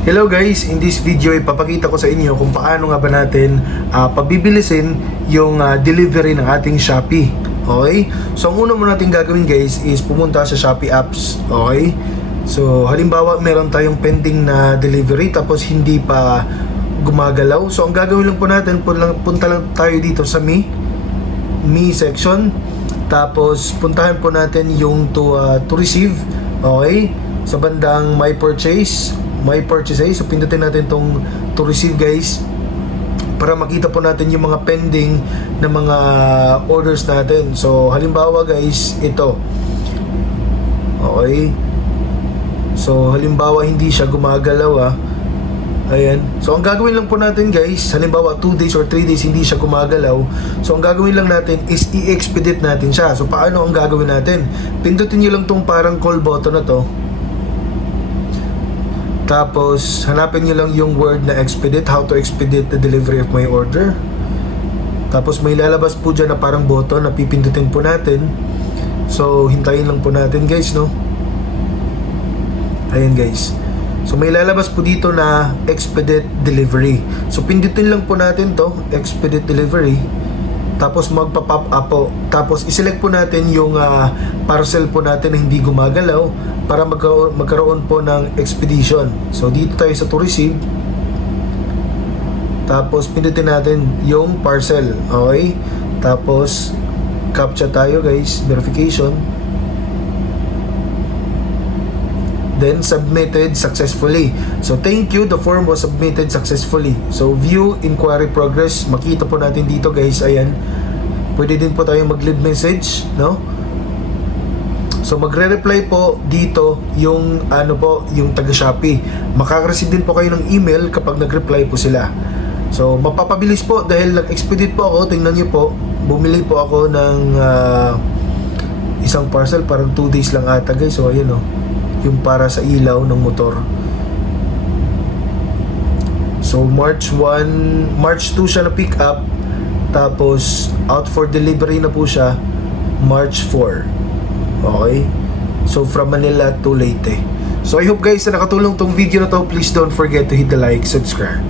Hello guys, in this video ipapakita ko sa inyo kung paano nga ba natin pabibilisin yung delivery ng ating Shopee. Okay? So ang una mo natin gagawin guys is pumunta sa Shopee apps. Okay? So halimbawa meron tayong pending na delivery tapos hindi pa gumagalaw. So ang gagawin lang po natin, punta lang tayo dito sa Me section. Tapos puntahan po natin yung to receive. Okay? Sa bandang My Purchase. So pindutin natin tong to receive guys para makita po natin yung mga pending na mga orders natin. So halimbawa guys, ito. Okay. So halimbawa hindi siya gumagalaw Ayan. So ang gagawin lang po natin guys, halimbawa 2 days or 3 days hindi siya gumagalaw. So ang gagawin lang natin is i-expedite natin siya. So paano ang gagawin natin? Pindutin niyo lang tong parang call button na to. Tapos, hanapin nyo lang yung word na expedite, how to expedite the delivery of my order. Tapos, may lalabas po dyan na parang button na pipindutin po natin. So, hintayin lang po natin guys, no? Ayan guys. So, may lalabas po dito na expedite delivery. So, pindutin lang po natin to, expedite delivery. Tapos, magpa-pop up po. Tapos, iselect po natin yung parcel po natin na hindi gumagalaw para magkaroon po ng expedition. So dito tayo sa to receive. Tapos pindutin natin yung parcel. Okay? Tapos captcha tayo guys, verification. Then submitted successfully. So thank you, the form was submitted successfully. So view inquiry progress, makita po natin dito guys. Ayan. Pwede din po tayong mag-leave message, no? So magre-reply po dito yung yung taga Shopee. Makaka-receive din po kayo ng email kapag nag-reply po sila. So mapapabilis po dahil nag-expedite po ako. Tingnan niyo po, bumili po ako ng isang parcel, parang 2 days lang ata guys. So ayan yung para sa ilaw ng motor. So March 2 siya na pick up. Tapos out for delivery na po siya March 4. Okay? So from Manila to Leyte. So I hope guys na nakatulong tong video na to. Please don't forget to hit the like, subscribe.